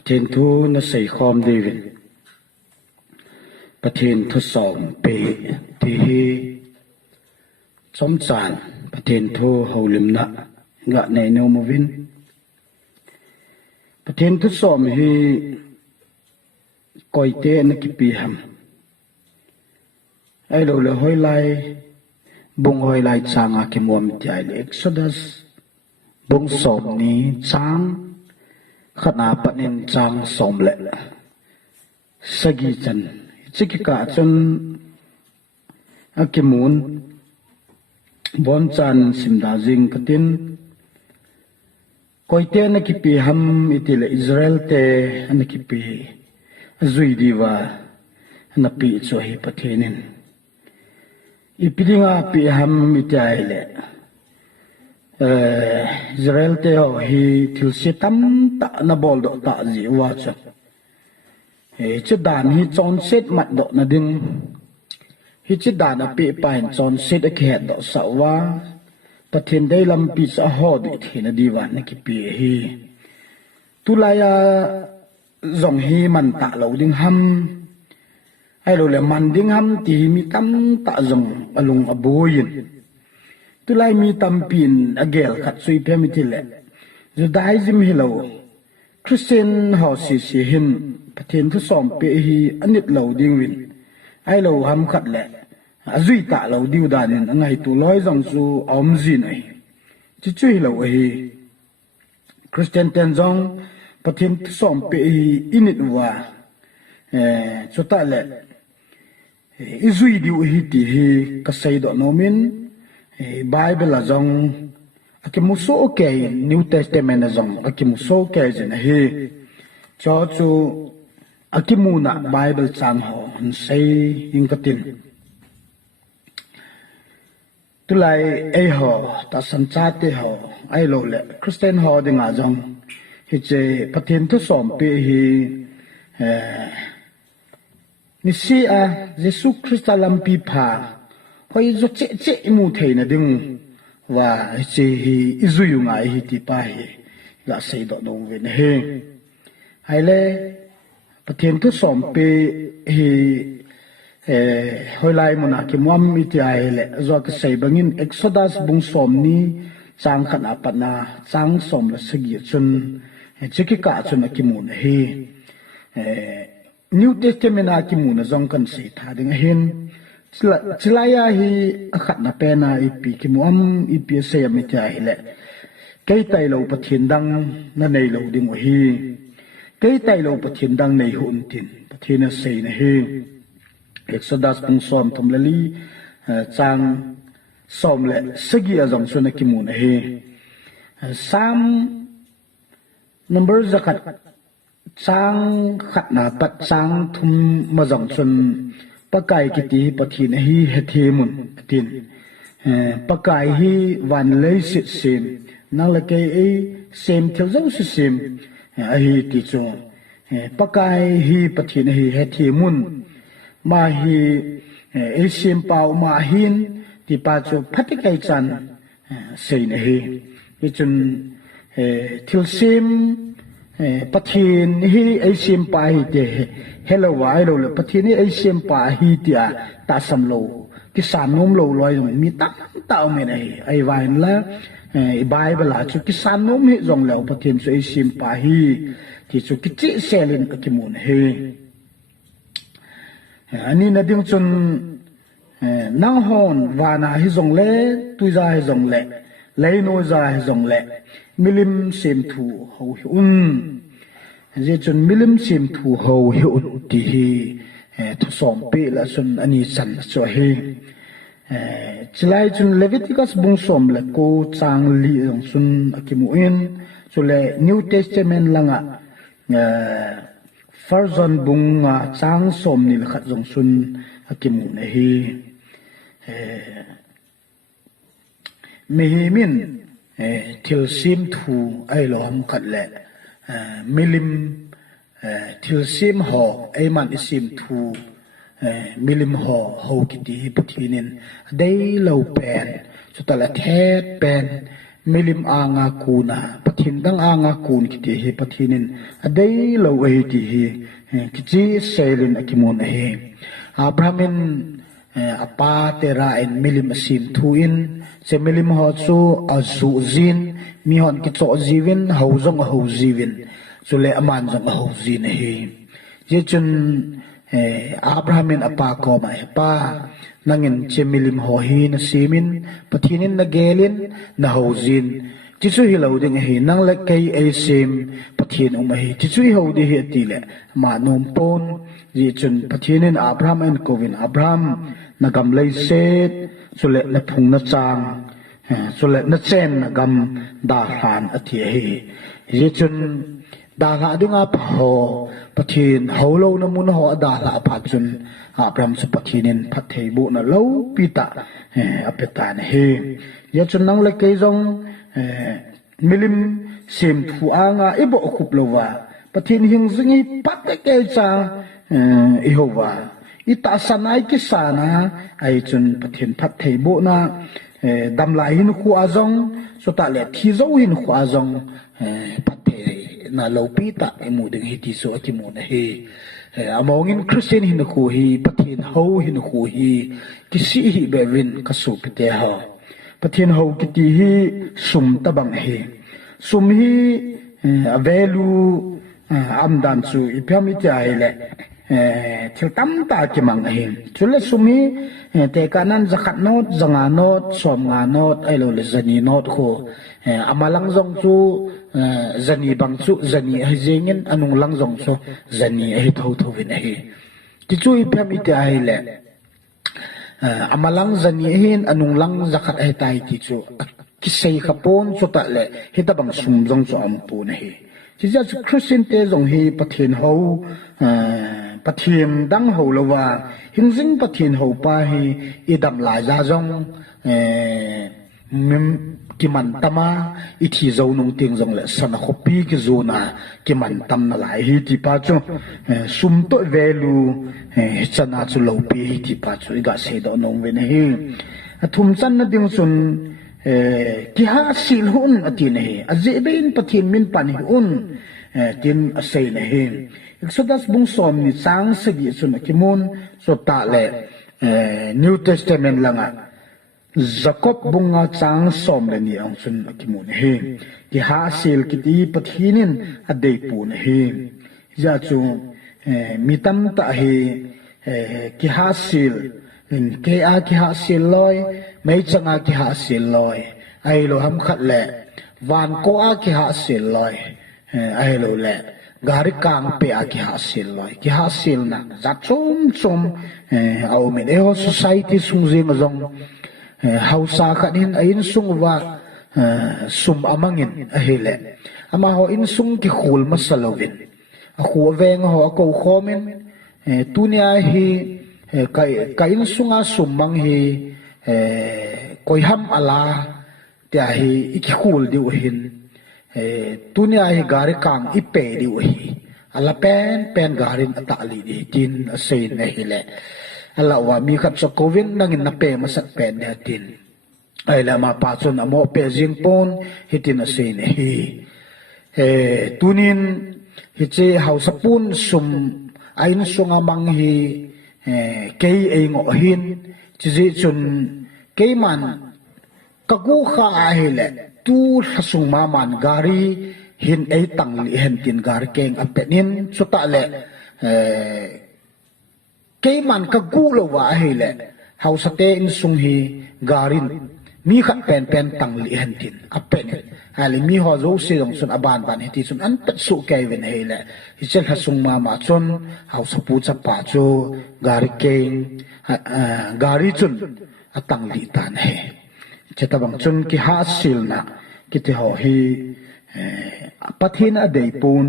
ประเทศทูน่ะใส่คอมเดวิดประเทศทดสอบเปที่สมสารประเทศทูเฮาลิมนะงะในโนมวินประเทศทดสอบให้ก่อยเตนกิปีหัมไอ้เราเลยหอยไลบุงหอยไลจางอาคิมวมใจเล็กสุดัสบุงสอบนี้จางขนาดปนินจางสมเละสกีจันจิกกะจนอาคิมูนบอนจันสิมดาจิงกตินก่อยเตนกิปีหัมอิติเลอิสราเอลเตนกิปีจุยดีว่านับปีโซฮีประเทศนินอีปีนี้ว่าปีฮัมมิตรายเลยอิสราเอลเตอฮีทิลเซตัมตะนับอลดอกตะจีว่าจ้ะจุดด่านฮีจอนเซตมัดดอกนัดิงฮีจุดด่านปีไปจอนเซตแขกดอกสาวาประเทศได้ลำปีสะฮอดเทนดีวันนักปีฮีตุลายาdòng hi man tạ lâu ding ham ai lo le man ding ham ti mi tam tạ dòng alung aboyin tu lai mi tam pin agel khat sui pe mi ti le judaism hi lo christian ho si hin pathen thu som pe hi anit lo ding win ai lo ham khat le azui tạ lo diu da nin angai tu loi dòng su om ji nai chi chui lo hi christian ten dòngประเทศสองปีอินิดว่าสุดท้ายเลยอิจุยดิวฮิติฮิกัสไซดอนมินไบเบิลละจงอากิมุโซเกย์นิวเทสเตเมนต์จงอากิมุโซเกย์จะนะฮิจอจูอากิมูนะไบเบิลจางหอหันไซยิงกตินตุไลไอหอตัดสัญชาติหอไอโลเลคริสเตียนหอดิงอาจงฮิเจประเทศทุกสองปีฮีนิสิอาเยซูคริสต์ลัมปีพาพอยจุเจมูเทนดึงว่าฮิเจฮีอิจุยุงไอฮิติปาฮีละเสดดงเวนเฮไฮเลประเทศทุกสองปีฮีฮอยไลมุนักมวมมิติไอเลจอกเสบังินเอ็กโซดัสบุงสอมนี้จางขนาปนาจางสมละสกิจนจิกิกะจนกิมูนเฮนิวเทสเตเมนต์กิมูนจงกันสิท่าดึงเห็นจิลายาฮีขัดนับเป็นอีปีกิมูอัมอีปีเสียมิตรไอเละเกยไตเราปะเทียนดังนั่นในเราดึงวะฮีเกยไตเราปะเทียนดังในหุ่นตินปะเทียนเสียนะเฮเอ็กซ์ดัสปุงซอมทำละลีจางซอมเละสกิอาจงชนกิมูนเฮสามnumber zakat sang khat na pat sang thum ma jong chun pakai kiti pathin hi hethe mun tin pakai hi wan lei sit sim nalake e sem thil zo sim a hi ti chu pakai hi pathin hi hethe mun ma hi e sim pau ma hin ti pa chu phatikai chan sei na hi chun thil simปัทนฮีไอเซียมปาฮีเตเฮลวายโลเลยปัทนฮีไอเซียมปาฮีเตียตาสัมโลที่สามนมโลลอยมีตั้งเต่าไม่ได้ไอวายนั่นละไบเบิลจุกิสามนมฮีจงแล้วปัทนสุไอเซียมปาฮีที่สุกิจิเซลินกิมุนเฮอันนี้นะดิ้งจนนางฮอนวานาฮิจงเล่ตุยจาฮิจงเล่เลยโนจาฮิจงเล่มิลิมเซมทูเฮาหุ่นเจจนมิลิมเซมทูเฮาหุ่นที่ทุสองปีละจนอันนี้สันสวยจลายจนเลวิติกัสบุงสมละกูจางลีของสุนอากิมุอินจนเลยนิวเทสเตเมนต์ละงะฟาร์ซันบุงจางสมนี่ละขัดของสุนอากิมุนะฮีมีมินทิลซิมทูไอหลอมขัดแหละมิลิมทิลซิมหอไอมันอิซิมทูมิลิมหอหอกิติปทินินได้เหล่าแปนสุดท้ายแท้แปน milim anga kuna pathin dang anga kun kiti hi pathinin adei lo ai ti hi kichi selin akimun hi Abrahamin apa tera en milim asim thuin se milim ho chu azu zin mi hon ki cho jiwin hozong ho jiwin sule aman jong ho jin hi je chun Abrahamin apa ko ma pa nangin che milim ho hi na simin pathinin na gelin na ho jin chichu hi lo ding hi nang le kai ai sim pathin hi chichu ho di hi ti le ma nom pon ji chun pathinin Abraham en kovin Abraham na gam lei set sule na phung na chang sule na chen na gam da han athi hi ji chun da la dinga pho pathin ho lo na mun ho da la pha chun Abraham su pathinin phathei bu na lo pita apeta ne he ya chun nang le kai jong milim sim thu anga ibo khup lowa pathin hing zingi pat ke cha ihova ita sanai ki sana ai chun pathin phathei bu na dam lai hin khu azong so ta le thi zo hin khu azong pathei na lo pita emu ding hi ti so ki mo na he amongin Christian hin khu hi pathin ho hin khu hi kisi hi bevin ka su pite ha pathin ho kiti hi sum tabang he sum hi value amdan chu ipyami chai le thil tam ta ki mang hi chule sum hi te kanan zakat not zanga not som nga not ai lo le zani not kho amalang jong chu zani bang chu zani ai jengin anung lang jong so zani ai tho tho vin hi ti chu ipyami chai le amalang zani hin anung lang zakat ai tai ti chu kisai khapon chu ta le hitabang sum jong chu am pu na hi chi ja Christian te jong hi pathin ho pathin dang ho lowa hingjing pathin ho pa hi idam la ja jong mim kiman tama ithi zo nung ting jong le sana khopi ki zona kiman tam na lai hi ti pa chu sum to value chana chu lo pi hi ti pa chu ga se do nong ven hi athum chan na ding sun ki ha sil hun atin hi azebein pathin min pan hi un tin asay na hi Exodus bung som ni sang sagi sun kimun so ta le New Testament langa Jacob bunga chang som le ni ang sun akimun he ki hasil kiti pathinin adei pun he ja chu mitam ta he ki hasil ke a ki hasil loi mai changa ki hasil loi ai lo ham khat le van ko a ki hasil loi ai lo le gari kang pe a ki hasil loi ki hasil na za chum au min e ho society sung jing zong hausa khanin ain sung wa sum amangin ahile ama ho in sung ki khul masalovin a khu veng ho ko khomin tunia hi kain sunga sumang hi koiham ala tia hi iki khul diu hin tunia hi gari kang ipe diu hi ala pen garin atali di tin asain na hile ala wa mi khap sa covid nangin na pe masat pen ne tin ai la ma pa chon amo pe jing pon hitin asain hi tunin hi che hausapun sum ain sunga mang hi kei ei ngo hin chi chun kei man kagu kha ahile tu hasung ma man gari hin ei tang li hen tin gar keng apenin chuta le kei man kagu lo wa ahile hausate in sung hi garin mi khat pen tang li hen tin apenin ali mi ho zo se dong sun aban ban heti sun an pet su kai ven hele hichel hasung ma chon hausa pu cha pa chu gari keng gari chun atang li tan he chetabang chun ki hasil na kiti ho hi pathin a dei pun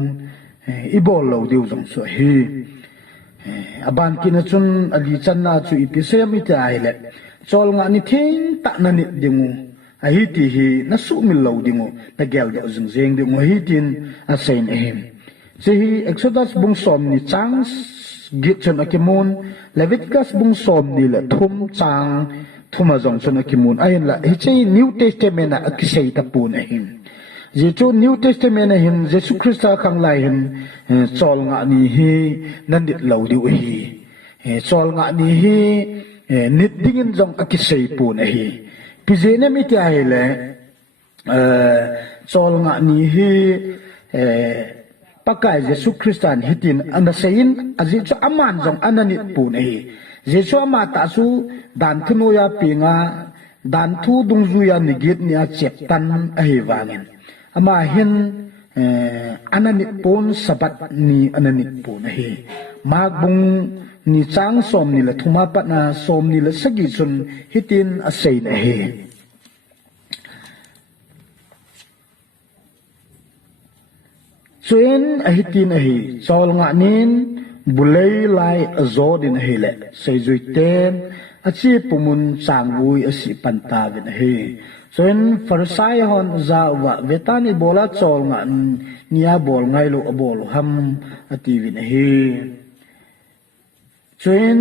ibol lo diu jong so hi aban kina chun ali chan na chu ipisem ite aile chol nga ni thing ta na ni dingu ahi ti hi na su mil lo dingu na gel de jing jing dingu hi tin a sein ehim si hi Exodus bung som ni chang git chun akimun Leviticus bung som ni le thum chang thuma zong chun akimun ahin la hi chei New Testament a kisei ta pun ahin je chu New Testament ahin Jesus Christ khang lai hin chol nga ni hi nanit lo diu hi chol nga ni hi nit dingin zong a kisei pun ahi pizena mi ti ai le chol nga ni hi pakai Jesus Christian hitin anasain aji chu aman jong ananit pun ahi Jesu ama ta su dan thuno ya pinga dan thu dungzu ya nigit ni a chep tan ahi wangin ama hin ananit pon sabat ni ananit pon ahi magbung ni chang som ni la thuma pat na som ni la sagi sun hitin asai na he Chuen ahitin ahi chol nga nin bulay lai azodin ahi le say ten achi pumun changui asi pantavin ahi chuen farsai hon za wa vetani bola chol nga niya bol ngai lo abol ham ativin ahi chuen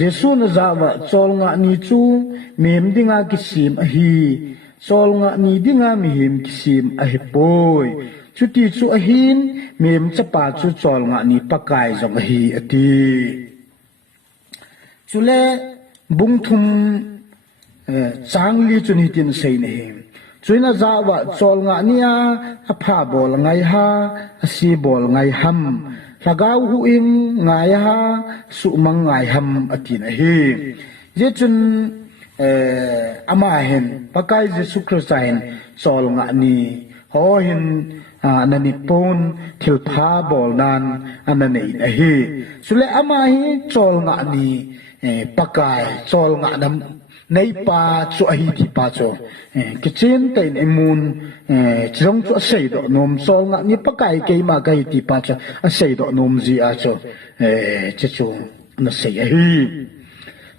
Jesu na za wa chol nga ni chu mem dinga kisim ahi chol nga ni dinga mihim kisim ahi poi chuti chu ahin mem chapa chu chol nga ni pakai jong hi ati chule bungthum changli chuni tin sei ne chuina zawa chol nga nia apha bol ngai ha asi bol ngai ham lagau hu in ngai ha su mang ngai ham ati na hi je chun ama hen pakai Jesu Christ hen chol nga ni ho hin anani pon thil pha bol nan anani ahi sule ama hi chol nga ni pakai chol nga nam nei pa chu ahi ti pa cho kitchen ten emun chong chu sei do nom chol nga ni pakai ke ma kai ti pa cho sei do nom ji a cho che chu na sei ahi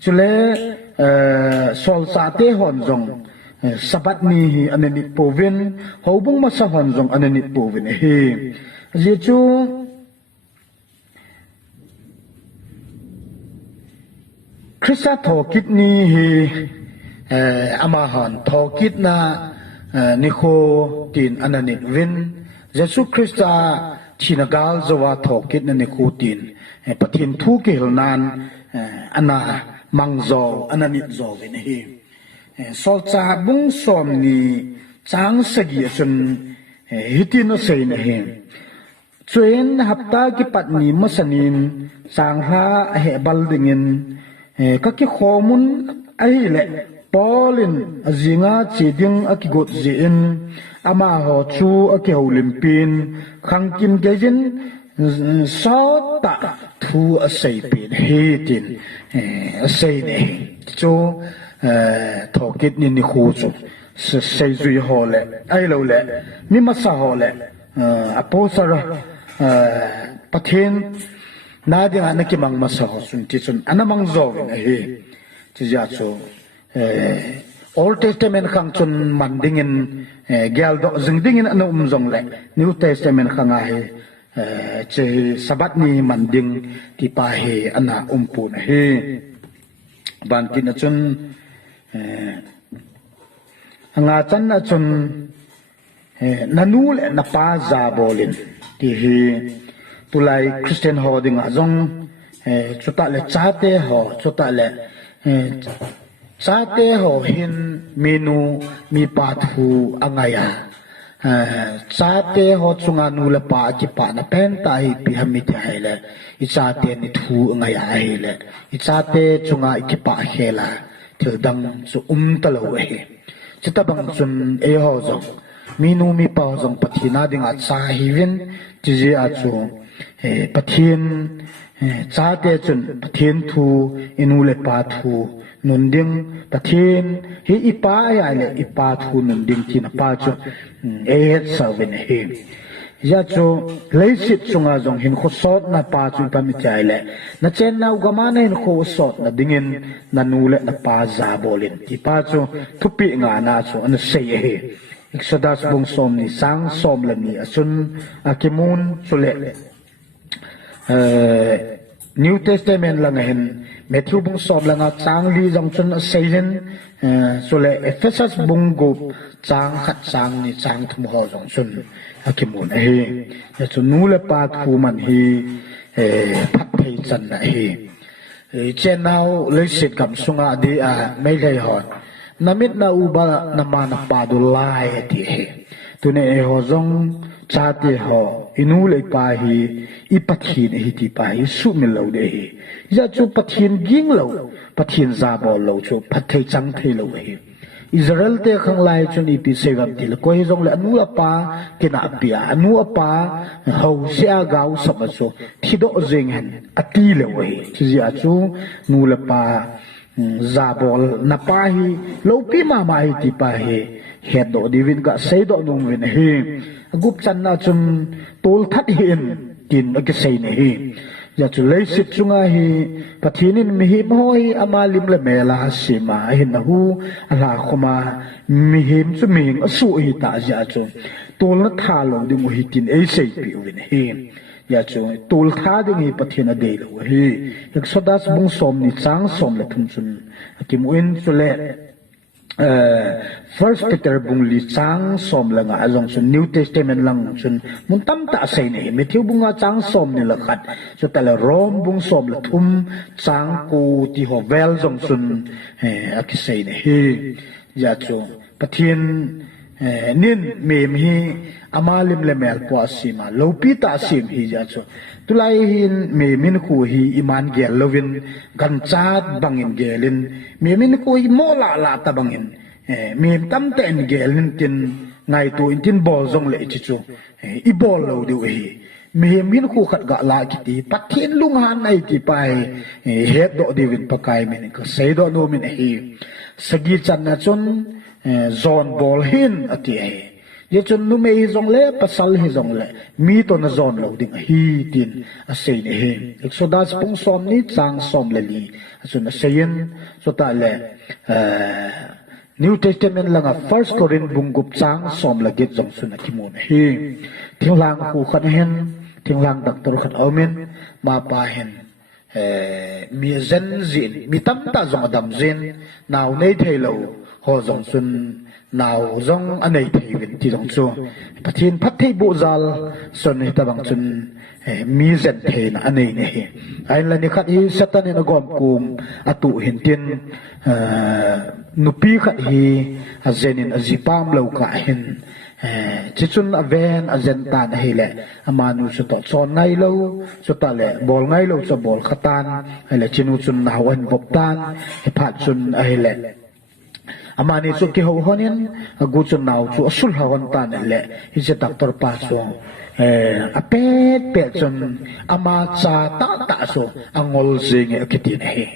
sule sol sa te hon jong sabat ni hi ananit povin hobung masahon jong ananit povin hi je chu Krista thokit ni hi amahan thokit na nikho tin ananit win Jesu Krista chinagal zawa thokit na nikho tin pathin thu ke hilnan ana mangzo ananit zo win hi sol cha bung som ni chang sagi sun hitin no sei na he chuen hapta ki patni masanin sang ha he baldingin ka ki khomun ai le polin azinga chiding akigot zin ama ho chu akiolimpin khangkim gejin sauta thu asai pin hitin asai ne chu thokit ni khu chu sei zui ho le ai lo le mi ma sa ho le aposara pathen na dia na ki mang ma sa ho sun ti chun anamang zo na hi chi ja chu Old Testament khang chun mandingin gyal do zingdingin anu umzong le New Testament khang a hi che sabat ni manding ti pa hi ana umpu na hi ban tin chun nga chan na chun nanul na pa za bolin ti hi tulai Christian holding azong chuta le chate ho hin menu mi pa thu angaya chate ho chunga nula pa ki pa na pen ta hi pi hami ta hele I chate ni thu angaya hele I chate chunga ki pa hela dang su talo he chitabang chun e ho zong minu mi pa zong pathina ding a cha hiwin ji a chu pathin cha te chun pathin thu inule pa thu nun ding pathin hi ipa ya le ipa thu nun ding tin pa chu e savin he ya chu leisit chunga zong hin khosot na pa chu pa mi chai le na chen na ugama na hin khosot na dingin na nule na pa za bolin ti pa chu thupi nga na chu an sei he Exodus bung som ni sang som la ni asun akimun chule New Testament lang hin Matthew bung som lang chang li jong chun seilin so le Ephesus bung gup chang khat chang ni chang thum ho jong chun akimun he ya chu nu le pa thu man hi phat thei chan na hi chen now le sit kam sunga di a mai lai hon namit na uba nama na pa du lai ti he tu ne ho jong cha ti ho inu le pa hi I pathin hi ti pa hi su min lo de hi ya chu pathin ging lo pathin za bo lo chu phat thei chang thei lo hi Israel te khang lai chun ipi sevam til ko hi jong le anu apa kina pia anu apa ho sia gau sama so thido jeng han ati le we chi ya chu nu le pa za bol na pa hi lo pi ma ma hi ti pa hi het do divin ga sei do nong win hi gup chan na chun tol that hin tin ag sei ne hi ya chu lei sit chunga hi pathinin mi hi moi amalim le mela sima hin na hu ala khoma mi him chu ming asu hi ta ja chu tol na tha lo ding hi tin ei sei pi win hi ya chu tol tha ding hi pathina de lo hi exodus bung som ni chang som le thun chun kim win chu le First Peter bung li chang som langa azong sun New Testament lang sun mun tam ta sei ne Matthew bunga chang som ni la khat so tala Rom bung som la thum chang ku ti ho vel jong sun aki sei ne hi ya chu pathin nin mem hi amalim le mel po asima lopi ta sim hi ya chu tulai hin me min ku hi iman gel lovin gan chat bangin gelin me min ku hi mola la ta bangin me tam ten gelin tin ngai tu in tin bol jong le chi chu I bol lo du hi me min ku khat ga la ki ti pathin lung han ai ti pai het do divin pakai min ko sei do no min hi sagi chan na chun zon bol hin ati hi ye chun nu me hi jong le pasal hi jong le mi to na zon lo ding hi tin a sei ne hi exodus pung som ni chang som le li chun a seyin so ta le New Testament langa First Corinth bung gup chang som la git jong sun ki mun hi thinglang khu khat hen thinglang doctor khat aumen ma pa hen mi zen zin mi tam ta jong adam zin naw nei thei lo ho jong sun naw jong anei thei win ti jong chu pathin phat thei bu zal son ni ta bang chun mi zen thei na anei ne hi ai la ni khat hi satan in agom kum atu hin tin nupi khat hi azenin azipam lo ka hin chi chun aven azen tan hi le amanu chu to chon ngai lo chu ta le bol ngai lo chu bol khatan hele chinu chun nawan bop tan he phat chun ai le amani chu ki ho honin agu chun naw chu asul hawan tan le hi se doctor pa chu apet pe chun ama cha ta ta so angol sing akitin he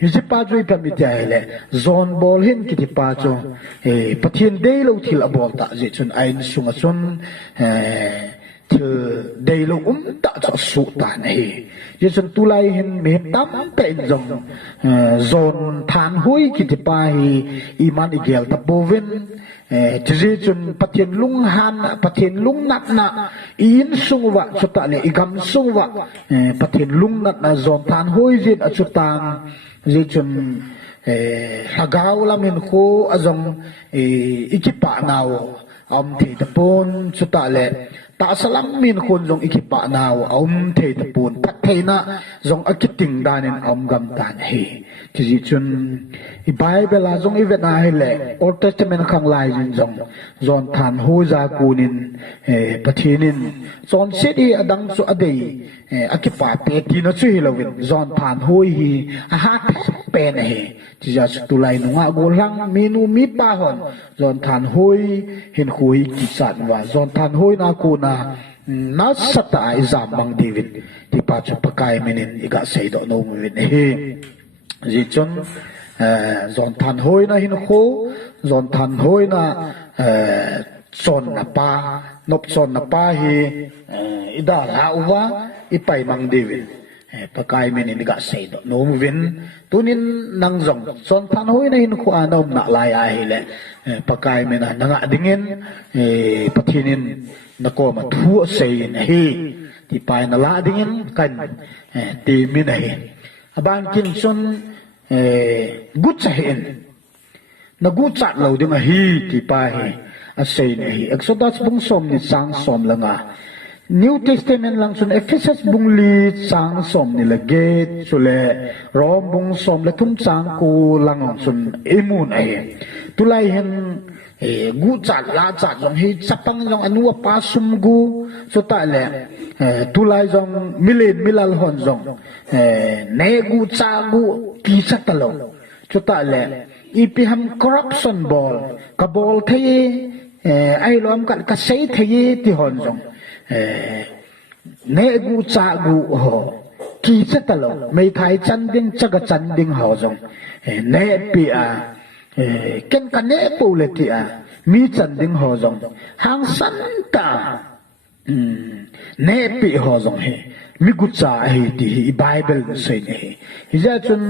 Hisi pa jo ipamiti hele zone ball hin kiti pa jo pathin day lo thil abol ta je chun ain sunga chun til day lo ta cho su ta nei je chun tulai hin me tam pe jong zone than hui kiti pa hi iman igel ta bovin je chun pathin lung han pathin lung nat na in sungwa chuta le igam sungwa pathin lung nat na zone than hui jin achutang je chun hagaw lamin ko azong ikipa naw thi tapon chuta le ta salam min khun jong ikipa naw thi tapon pat theina jong akiting danin gam tan he ji chun I bible la jong ivet na hele old testament khang lai jin jong zon than hu za kunin pathinin zon seti adang chu adei akipa pe ti na chu hilowin zon than hui hi a ha pe na he ji ja tu lai nunga go lang minu mi pa hon zon than hui hin hui ki chan wa zon than hui na ku na na sata izam bang david ti pa chu pakai minin iga sei do no win he ji chun zon than hoi na hin kho zon than hoi na son na pa nop son na pa hi ida la uwa ipai mang david pakai men ni ga sei do no win tunin nang zong son than hoi na hin kho anom na lai ai le pakai men na nga dingin pathinin nako ma thu sei na hi ti pai na la dingin kan ti min a hi aban kin chun gut cha hin na gut cha lo ding a hi ti pai hi a sei ne hi Exodus bung som ni sang som langa New Testament lang sun Ephesus bung li sang som ni la gate sule rom bung som la thum sang ku lang sun imun ai tulai hen gu chat la chat jong hi chapang jong anu pa sum gu so ta le tulai jong milen milal hon jong ne gu cha gu ki chat ta lo so ta le ipi ham corruption ball ka ball thai ai lom kan ka sei thai ti hon jong ne gu cha gu ho ki chat ta lo mai thai chan ding chaga chan ding ho jong ne pi a ken kan ne pu le ti a mi chan ding ho jong hang san ta ne pi ho jong he mi gu cha he ti Bible sei ne hi ja chun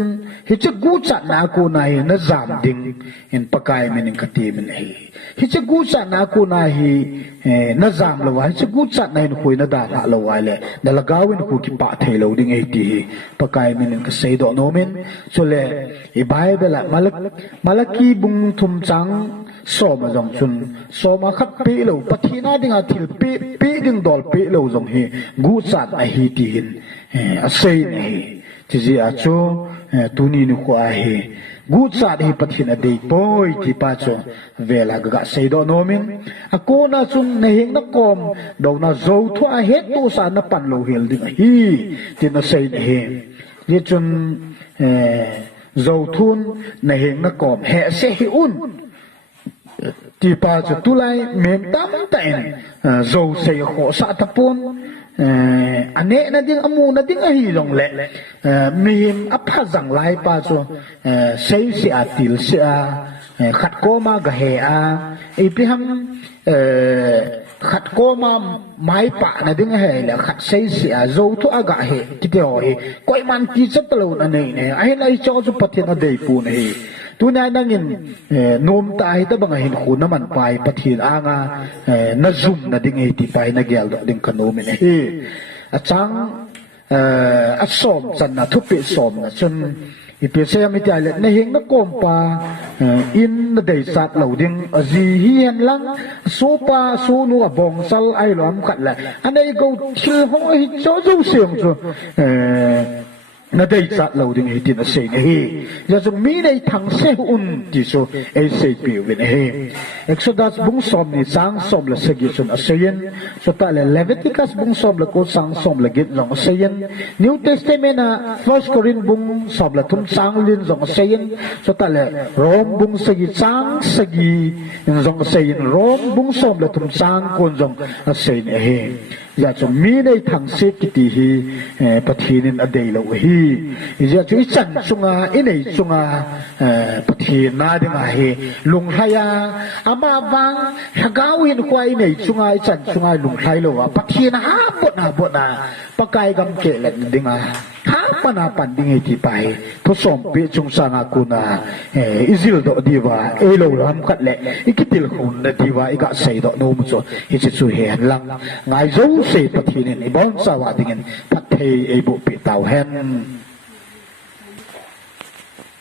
hi che gu cha na ko na hi na zam ding in pakai men in khati men hi che gu cha na ko na hi na zam lo wa che gu cha na in khoi na da la lo wa le na la gawin ku ki pa thai lo ding ai ti pakai men in ka sei do no men so le hi Bible malaki bung thum chang so ma jong chun so ma khat pe lo pathina ding a thil pe ding dol pe lo jong hi gu cha a hi ti hin a sei ne hi ti ji a chu tu ni nu ko a hi gu cha hi pathina dei poi ti pa chu vela ga sei do no min a ko na chun ne hing na kom do na zo thu a het tu sa na pan lo hel ding hi ti na sei ne hi ni chun zo thun ne hing na kom he se hi un ti pa chu tulai mem tam tain zo sei kho sa tapon ane na ding amu na ding a hi long le mim apha jang lai pa chu sei si atil si a khat ko ma ga he a ipi ham khat ko ma mai pa na ding he la khat sei si a zo thu aga he ti te ho he koi man ti chat lo na nei ne ai lai cho chu pathin a dei pu ne he tunay nangin nom tahi ta bang hin khu naman pai pathin anga na zoom na ding iti pai na gyal ding kanomin he achang asom chan na thupi som na chun ipese mi ta le na hing na kompa in na dei sat lo ding azi hian lang so pa so nu abong sal ai lom khat la anei go thil ho hi cho zo siang chu na dei chat lo ding hi tin a sei ne hi ya zo mi nei thang se un ti so e sei pi wen he Exodus bung som ni sang som la segi sun a seien so ta le Leviticus bung som la ko sang som la git long a seien New Testament na 1 Corinth bung som la thum sang lin zong a seien so ta le Rom bung segi sang segi zong a seien Rom bung som la thum sang kon zong a sei ne he ya zo mi nei thang se ki ti hi pathinin a dei lo hi ya chu chan chunga inei chunga pathin na ding a he lung haya ama wang hagau hin kwai nei chunga chan chunga lung hai lo wa pathin ha bot na pakai gam ke len ding a ha pana pan ding ti pai pho som pe chung sanga kuna izil do diwa e lo ram khat le ikitil khun na diwa iga sei do no mu so hi chu hen lang ngai zo se pathin ni bon sa wa ding pat thei e bu pi tau hen